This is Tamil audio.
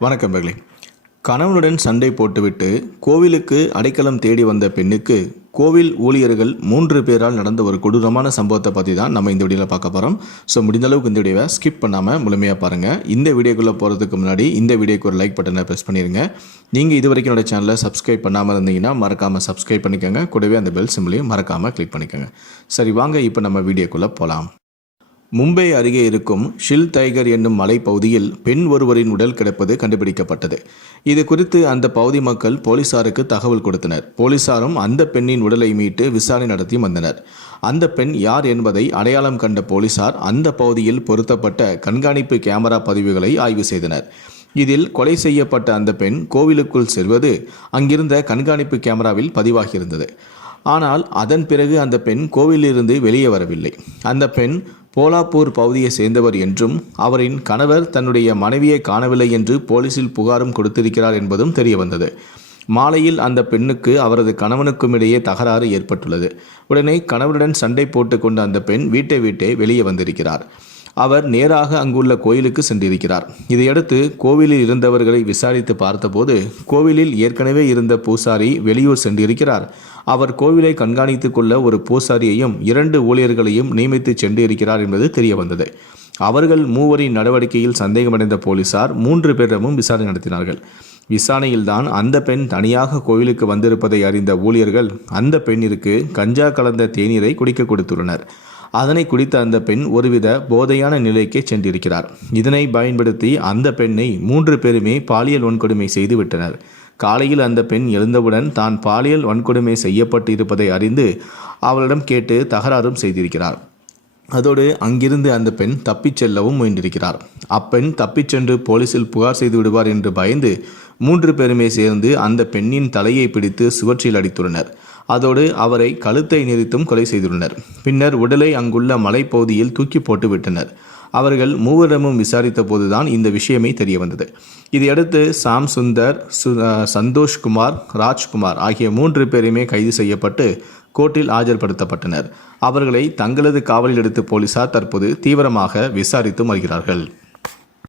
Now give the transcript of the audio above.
வணக்கம் பகலே கணவனுடன் சண்டை போட்டுவிட்டு கோவிலுக்கு அடைக்கலம் தேடி வந்த பெண்ணுக்கு கோவில் ஊழியர்கள் மூன்று பேரால் நடந்த ஒரு கொடூரமான சம்பவத்தை பற்றி தான் நம்ம இந்த வீடியோவில் பார்க்க போகிறோம் ஸோ முடிந்த அளவுக்கு இந்த வீடியோவை ஸ்கிப் பண்ணாமல் முழுமையாக பாருங்கள் இந்த வீடியோக்குள்ளே போகிறதுக்கு முன்னாடி இந்த வீடியோக்கு ஒரு லைக் பட்டனை ப்ரெஸ் பண்ணிடுங்க நீங்கள் இது வரைக்கும் என்னோட சேனலை சப்ஸ்கிரைப் பண்ணாமல் இருந்தீங்கன்னா மறக்காமல் சப்ஸ்கிரைப் பண்ணிக்கோங்க. கூடவே அந்த பெல் சிம்லையும் மறக்காமல் கிளிக் பண்ணிக்கோங்க. சரி வாங்க இப்போ நம்ம வீடியோக்குள்ளே போகலாம் மும்பை அருகே இருக்கும் ஷில் டைகர் என்னும் மலைப்பகுதியில் பெண் ஒருவரின் உடல் கிடப்பது கண்டுபிடிக்கப்பட்டது. இது குறித்து அந்த பகுதி மக்கள் போலீசாருக்கு தகவல் கொடுத்தனர். போலீசாரும் அந்த பெண்ணின் உடலை மீட்டு விசாரணை நடத்தி வந்தனர். அந்த பெண் யார் என்பதை அடையாளம் கண்ட போலீசார் அந்த பகுதியில் பொருத்தப்பட்ட கண்காணிப்பு கேமரா பதிவுகளை ஆய்வு செய்தனர். இதில் கொலை செய்யப்பட்ட அந்த பெண் கோவிலுக்குள் செல்வது அங்கிருந்த கண்காணிப்பு கேமராவில் பதிவாகியிருந்தது. ஆனால் அதன் பிறகு அந்த பெண் கோவிலிருந்து வெளியே வரவில்லை. அந்த பெண் போலாப்பூர் பகுதியை சேர்ந்தவர் என்றும் அவரின் கணவர் தன்னுடைய மனைவியை காணவில்லை என்று போலீசில் புகாரும் கொடுத்திருக்கிறார் என்பதும் தெரியவந்தது. மாலையில் அந்த பெண்ணுக்கு அவரது கணவனுக்கும் இடையே தகராறு ஏற்பட்டுள்ளது. உடனே கணவனுடன் சண்டை போட்டுக்கொண்ட அந்த பெண் வீட்டை விட்டே வெளியே வந்திருக்கிறார். அவர் நேராக அங்குள்ள கோயிலுக்கு சென்றிருக்கிறார். இதையடுத்து கோவிலில் இருந்தவர்களை விசாரித்து பார்த்தபோது கோவிலில் ஏற்கனவே இருந்த பூசாரி வெளியூர் சென்றிருக்கிறார். அவர் கோவிலை கண்காணித்துக் கொள்ள ஒரு பூசாரியையும் இரண்டு ஊழியர்களையும் நியமித்து சென்று இருக்கிறார் என்பது தெரிய வந்தது அவர்கள் மூவரின் நடவடிக்கையில் சந்தேகமடைந்த போலீசார் மூன்று பேரிடமும் விசாரணை நடத்தினார்கள். விசாரணையில்தான் அந்த பெண் தனியாக கோவிலுக்கு வந்திருப்பதை அறிந்த ஊழியர்கள் அந்த பெண்ணிற்கு கஞ்சா கலந்த தேநீரை குடிக்க கொடுத்துள்ளனர். அதனை குடித்த அந்த பெண் ஒருவித போதையான நிலைக்கு சென்றிருக்கிறார். இதனை பயன்படுத்தி அந்த பெண்ணை மூன்று பேருமே பாலியல் வன்கொடுமை செய்துவிட்டனர். காலையில் அந்த பெண் எழுந்தவுடன் தான் பாலியல் வன்கொடுமை செய்யப்பட்டு இருப்பதை அறிந்து அவளிடம் கேட்டு தகராறும் செய்திருக்கிறார். அதோடு அங்கிருந்து அந்த பெண் தப்பிச் செல்லவும் முயன்றிருக்கிறார். அப்பெண் தப்பிச் சென்று போலீசில் புகார் செய்து விடுவார் என்று பயந்து மூன்று பேருமே சேர்ந்து அந்த பெண்ணின் தலையை பிடித்து சுவற்றில் அடித்துள்ளனர். அதோடு அவரை கழுத்தை நிறுத்தும் கொலை செய்துள்ளனர். பின்னர் உடலை அங்குள்ள மலைப்பகுதியில் தூக்கி போட்டு விட்டனர். அவர்கள் மூவரிடமும் விசாரித்த போதுதான் இந்த விஷயமே தெரிய வந்தது இதையடுத்து சாம் சுந்தர் சு சந்தோஷ்குமார் ராஜ்குமார் ஆகிய மூன்று பேருமே கைது செய்யப்பட்டு கோர்ட்டில் ஆஜர்படுத்தப்பட்டனர். அவர்களை தங்களது காவலில் எடுத்து போலீசார் தற்போது தீவிரமாக விசாரித்து வருகிறார்கள்